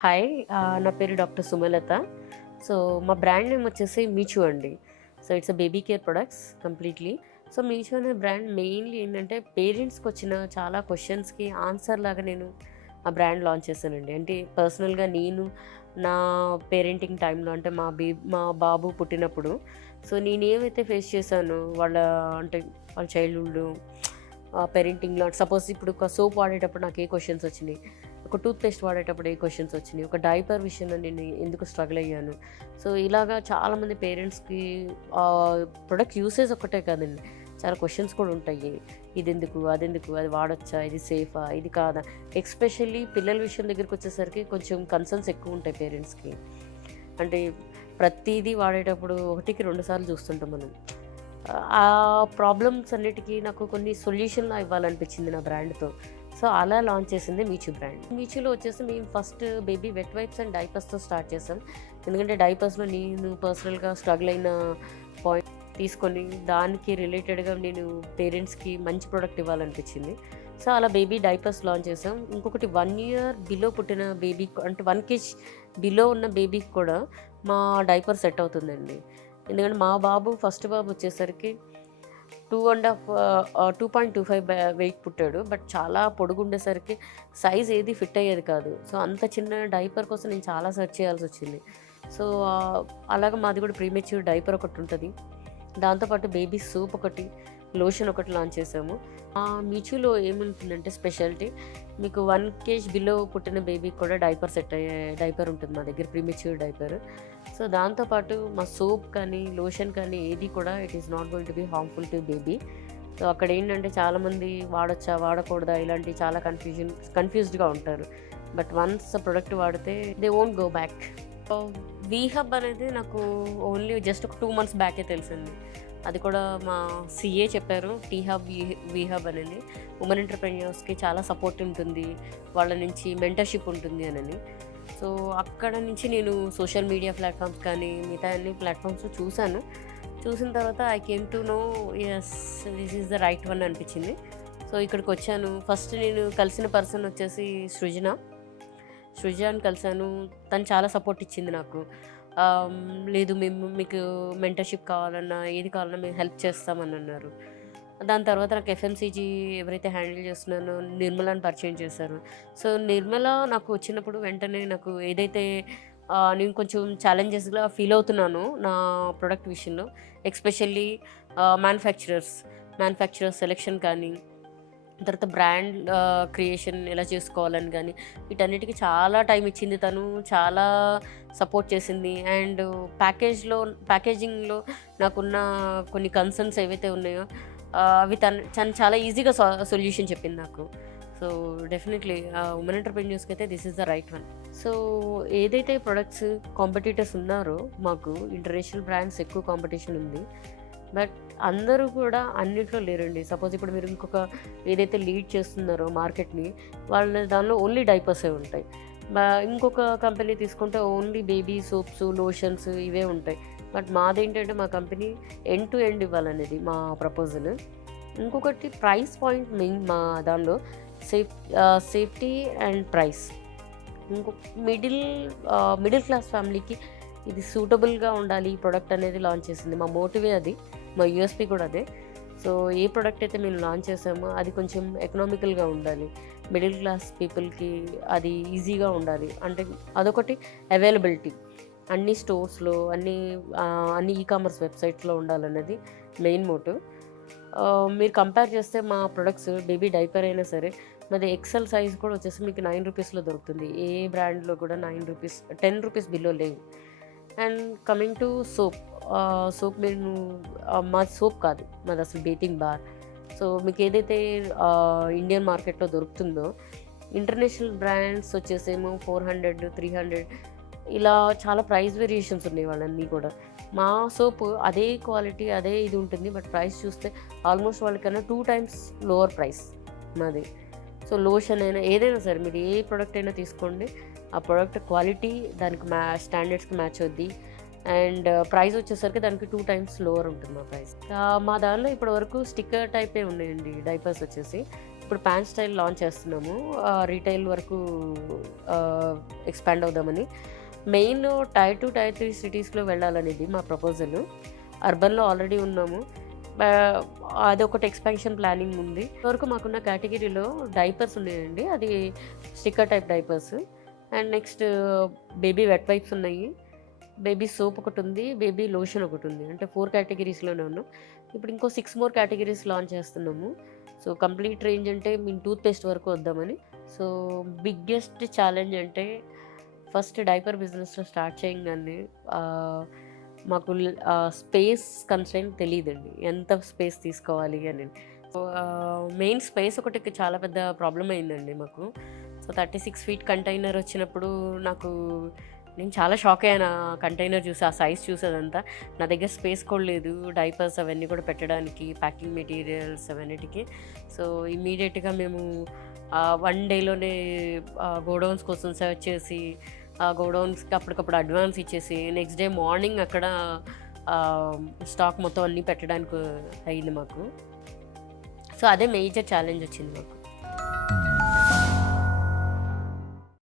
Hi. నా పేరు doctor Sumalatha. So, మా బ్రాండ్ నేమ్ వచ్చేసి మీచూ అండి. So, it's a baby care products completely. So, Meechu అనే బ్రాండ్ మెయిన్‌లీ ఏంటంటే పేరెంట్స్‌కొచ్చిన చాలా క్వెషన్స్‌కి ఆన్సర్ లాగా నేను ఆ బ్రాండ్ లాంచ్ చేశానండి. అంటే పర్సనల్‌గా నేను నా పేరెంటింగ్ టైంలో అంటే మా బాబు పుట్టినప్పుడు సో, నేనేమైతే ఫేస్ చేశానో అంటే వాళ్ళ చైల్డ్‌హుడ్‌లో పేరెంటింగ్‌లో సపోజ్ ఇప్పుడు ఒక సోప్ వాడేటప్పుడు నాకు ఏ క్వెషన్స్ వచ్చినాయి, ఒక టూత్ పేస్ట్ వాడేటప్పుడు ఏ క్వెషన్స్ వచ్చినాయి, ఒక డైపర్ విషయంలో నేను ఎందుకు స్ట్రగుల్ అయ్యాను. సో, ఇలాగా చాలామంది పేరెంట్స్‌కి ప్రొడక్ట్ యూసేజ్ ఒక్కటే కాదండి. చాలా క్వెషన్స్ కూడా ఉంటాయి. ఇదెందుకు? అదెందుకు? అది వాడొచ్చా? ఇది సేఫా? ఇది కాదా? ఎస్పెషల్లీ పిల్లల విషయం దగ్గరికొచ్చేసరికి కొంచెం కన్సర్న్స్ ఎక్కువుంటాయి పేరెంట్స్‌కి. అంటే ప్రతీదీ వాడేటప్పుడు ఒకటికి 2 సార్లు చూస్తుంటాం మనం. ఆ ప్రాబ్లమ్స్ అన్నిటికి నాకు కొన్ని సొల్యూషన్‌లా ఇవ్వాలనిపించింది నా బ్రాండ్‌తో. సో, అలా లాంచ్ చేసింది మీచూ బ్రాండ్. మీచూలో వచ్చేసి మేము first baby wet wipes and డైపర్స్‌తో స్టార్ట్ చేసాం. ఎందుకంటే డైపర్స్‌లో నేను పర్సనల్‌గా స్ట్రగుల్ అయిన పాయింట్ తీసుకొని దానికి రిలేటెడ్‌గా నేను పేరెంట్స్‌కి మంచి ప్రొడక్ట్ ఇవ్వాలనిపించింది. సో, అలా బేబీ డైపర్స్ లాంచ్ చేసాం. ఇంకొకటి 1 ఇయర్ బిలో పుట్టిన బేబీ అంటే 1 కేజీ బిలో ఉన్న బేబీకి కూడా మా డైపర్ సెట్ అవుతుందండి. ఎందుకంటే మా బాబు ఫస్ట్ బాబు వచ్చేసరికి 2.25 వెయిట్ పుట్టాడు. బట్ చాలా పొడుగుండేసరికి సైజ్ ఏది ఫిట్ అయ్యేది కాదు. సో, అంత చిన్న డైపర్ కోసం నేను చాలా సెర్చ్ చేయాల్సొచ్చింది. సో, అలాగా మాది కూడా ప్రీమెచ్యూర్ డైపర్ ఒకటుంటది. దాంతో పాటు బేబీ సోప్ ఒకటి, లోషన్ ఒకటి లాంచ్ చేసాము. మీచూలో ఏముంటుందంటే స్పెషాలిటీ మీకు 1 కేజీ బిలో పుట్టిన బేబీకి కూడా డైపర్ సెట్ అయ్యే డైపర్ ఉంటుంది మా దగ్గర ప్రీమెచ్యూర్ డైపర్. సో, దాంతో పాటు మా సోప్ కానీ, లోషన్ కానీ ఏది కూడా it is not going to be harmful to baby. So, అక్కడేంటంటే చాలామంది వాడొచ్చా? వాడకూడదా? ఇలాంటివి చాలా కన్‌ఫ్యూజ్డ్‌గా ఉంటారు. బట్ వన్స్ ఆ ప్రొడక్ట్ వాడితే దే వోంట్ గో బ్యాక్. వి హబ్ అనేది నాకు ఓన్లీ జస్ట్ ఒక 2 మంత్స్ బ్యాకే తెలిసింది. అది కూడా మా సీఏ చెప్పారు. టీ హబ్, వి హబ్ అనేది ఉమెన్ ఎంటర్‌ప్రెన్యూర్స్‌కి చాలా సపోర్ట్ ఉంటుంది. వాళ్ళ నుంచి మెంటర్‌షిప్ ఉంటుంది అనని. సో, అక్కడ నుంచి నేను సోషల్ మీడియా ప్లాట్‌ఫామ్స్ కానీ, మిగతా అన్ని ప్లాట్‌ఫామ్స్ చూసాను. చూసిన తర్వాత I came to know yes this is the right one అనిపించింది. సో, ఇక్కడికొచ్చాను. ఫస్ట్ నేను కలిసిన పర్సన్ వచ్చేసి సృజాని కలిసాను. తను చాలా సపోర్ట్ ఇచ్చింది నాకు. లేదు మేము మీకు మెంటర్‌షిప్ కావాలన్నా, ఏది కావాలన్నా మేము హెల్ప్ చేస్తామని అన్నారు. దాని తర్వాత నాకు ఎఫ్ఎంసీజీ ఎవరైతే హ్యాండిల్ చేస్తున్నానో నిర్మలాని పరిచయం చేశారు. సో, నిర్మల నాకు వచ్చినప్పుడు వెంటనే నాకు ఏదైతే నేను కొంచెం ఛాలెంజెస్‌గా ఫీల్ అవుతున్నానో నా ప్రొడక్ట్ విషయంలో ఎస్పెషల్లీ మ్యానుఫ్యాక్చరర్స్ సెలక్షన్ కానీ, తర్వాత బ్రాండ్ క్రియేషన్ ఎలా చేసుకోవాలని గానీ, వీటన్నిటికి చాలా టైం ఇచ్చింది తను. చాలా సపోర్ట్ చేసింది. అండ్ ప్యాకేజింగ్‌లో నాకున్న కొన్ని కన్సర్న్స్ ఏవైతే ఉన్నాయో అవి తను చాలా ఈజీగా సొల్యూషన్ చెప్పింది నాకు. సో, డెఫినెట్‌లీ ఉమెన్ ఎంటర్‌ప్రెన్యూర్స్‌కి అయితే this is the right one. So, ఏదైతే ప్రొడక్ట్స్ కాంపిటీటర్స్ ఉన్నారో మాకు ఇంటర్నేషనల్ బ్రాండ్స్ ఎక్కువ కాంపిటీషన్ ఉంది. బట్ అందరూ కూడా అన్నిట్లో లేరండి. సపోజ్ ఇప్పుడు మీరు ఇంకొక ఏదైతే లీడ్ చేస్తున్నారో మార్కెట్‌ని, వాళ్ళ దానిలో ఓన్లీ డైపర్సే ఉంటాయి. ఇంకొక కంపెనీ తీసుకుంటే ఓన్లీ బేబీ సోప్స్, లోషన్స్ ఇవే ఉంటాయి. బట్ మాదేంటంటే మా కంపెనీ ఎండ్ టు ఎండ్ ఇవ్వాలనేది మా ప్రపోజల్. ఇంకొకటి ప్రైస్ పాయింట్ మెయిన్ మా దానిలో సేఫ్టీ అండ్ ప్రైస్. ఇంకొక మిడిల్ క్లాస్ ఫ్యామిలీకి ఇది సూటబుల్‌గా ఉండాలి ఈ ప్రొడక్ట్ అనేది లాంచ్ చేసింది. మా మోటివే అది. మా యూఎస్‌పీ కూడా అదే. సో, ఏ ప్రొడక్ట్ అయితే మేము లాంచ్ చేసామో అది కొంచెం ఎకనామికల్‌గా ఉండాలి. మిడిల్ క్లాస్ పీపుల్‌కి అది ఈజీగా ఉండాలి. అంటే అదొకటి అవైలబిలిటీ. అన్ని స్టోర్స్‌లో అన్ని ఈ-కామర్స్ వెబ్‌సైట్స్‌లో ఉండాలన్నది మెయిన్ మోటివ్. మీరు కంపేర్ చేస్తే మా ప్రొడక్ట్స్ బేబీ డైపర్ అయినా సరే మాది ఎక్సెల్ సైజ్ కూడా వచ్చేసి మీకు ₹9 దొరుకుతుంది. ఏ బ్రాండ్‌లో కూడా ₹9 ₹10 బిలో లేవు. అండ్ కమింగ్ టు సోప్ మేము మాది సోప్ కాదు. మాది అసలు బేతింగ్ బార్. సో, మీకు ఏదైతే ఇండియన్ మార్కెట్‌లో దొరుకుతుందో ఇంటర్నేషనల్ బ్రాండ్స్ వచ్చేసేమో 400, 300 ఇలా చాలా ప్రైస్ వేరియేషన్స్ ఉన్నాయి వాళ్ళన్నీ కూడా. మా సోప్ అదే క్వాలిటీ, అదే ఇది ఉంటుంది. బట్ ప్రైస్ చూస్తే ఆల్మోస్ట్ వాళ్ళకన్నా 2 టైమ్స్ లోవర్ ప్రైస్ మాది. సో, లోషన్ అయినా ఏదైనా సరే మీరు ఏ ప్రొడక్ట్ అయినా తీసుకోండి. ఆ ప్రొడక్ట్ క్వాలిటీ దానికి స్టాండర్డ్స్‌కి మ్యాచ్ అవుద్ది. అండ్ ప్రైస్ వచ్చేసరికి దానికి 2 టైమ్స్ లోవర్ ఉంటుంది మా ప్రైస్. మా దానిలో ఇప్పటివరకు స్టిక్కర్ టైపే ఉన్నాయండి డైపర్స్ వచ్చేసి. ఇప్పుడు ప్యాంట్ స్టైల్ లాంచ్ చేస్తున్నాము. రీటైల్ వరకు ఎక్స్పాండ్ అవుదామని. మెయిన్ టైర్ 2, టైర్ 3 సిటీస్‌లో వెళ్ళాలనేది మా ప్రపోజలు. అర్బన్‌లో ఆల్రెడీ ఉన్నాము. బా అదొకటి ఎక్స్‌పాన్షన్ ప్లానింగ్ ఉంది. ఇప్పటివరకు మాకున్న కేటగిరీలో డైపర్స్ ఉన్నాయండి. అది sticker type diapers. And next baby wet wipes ఉన్నాయి. బేబీ సోప్ ఒకటుంది. బేబీ లోషన్ ఒకటుంది. అంటే 4 కేటగిరీస్‌లోనే ఉన్నాం. ఇప్పుడు ఇంకో 6 మోర్ కేటగిరీస్ లాంచ్ చేస్తున్నాము. సో, కంప్లీట్ రేంజ్ అంటే మేము టూత్ పేస్ట్ వరకు వద్దామని. సో, బిగ్గెస్ట్ ఛాలెంజ్ అంటే ఫస్ట్ డైపర్ బిజినెస్‌లో స్టార్ట్ చేయంగానే మాకు స్పేస్ కన్స్ట్రెయింట్ తెలీదండి. ఎంత స్పేస్ తీసుకోవాలి అని. సో, మెయిన్ స్పేస్ ఒకటి చాలా పెద్ద ప్రాబ్లమ్ అయిందండి మాకు. సో, 36 ఫీట్ కంటైనర్ వచ్చినప్పుడు నేను చాలా షాక్ అయ్యాను. ఆ కంటైనర్ చూసి, ఆ సైజ్ చూసి అదంతా. నా దగ్గర స్పేస్ కూడా లేదు డైపర్స్ అవన్నీ కూడా పెట్టడానికి, ప్యాకింగ్ మెటీరియల్స్ అవన్నిటికి. సో, ఇమ్మీడియట్‌గా మేము 1 డేలోనే గోడౌన్స్ కోసం సెర్చ్ చేసి, ఆ గోడౌన్స్‌కి అప్పటికప్పుడు అడ్వాన్స్ ఇచ్చేసి, నెక్స్ట్ డే మార్నింగ్ అక్కడ స్టాక్ మొత్తం అన్నీ పెట్టడానికి అయింది మాకు. సో, అదే మేజర్ ఛాలెంజ్ వచ్చింది మాకు.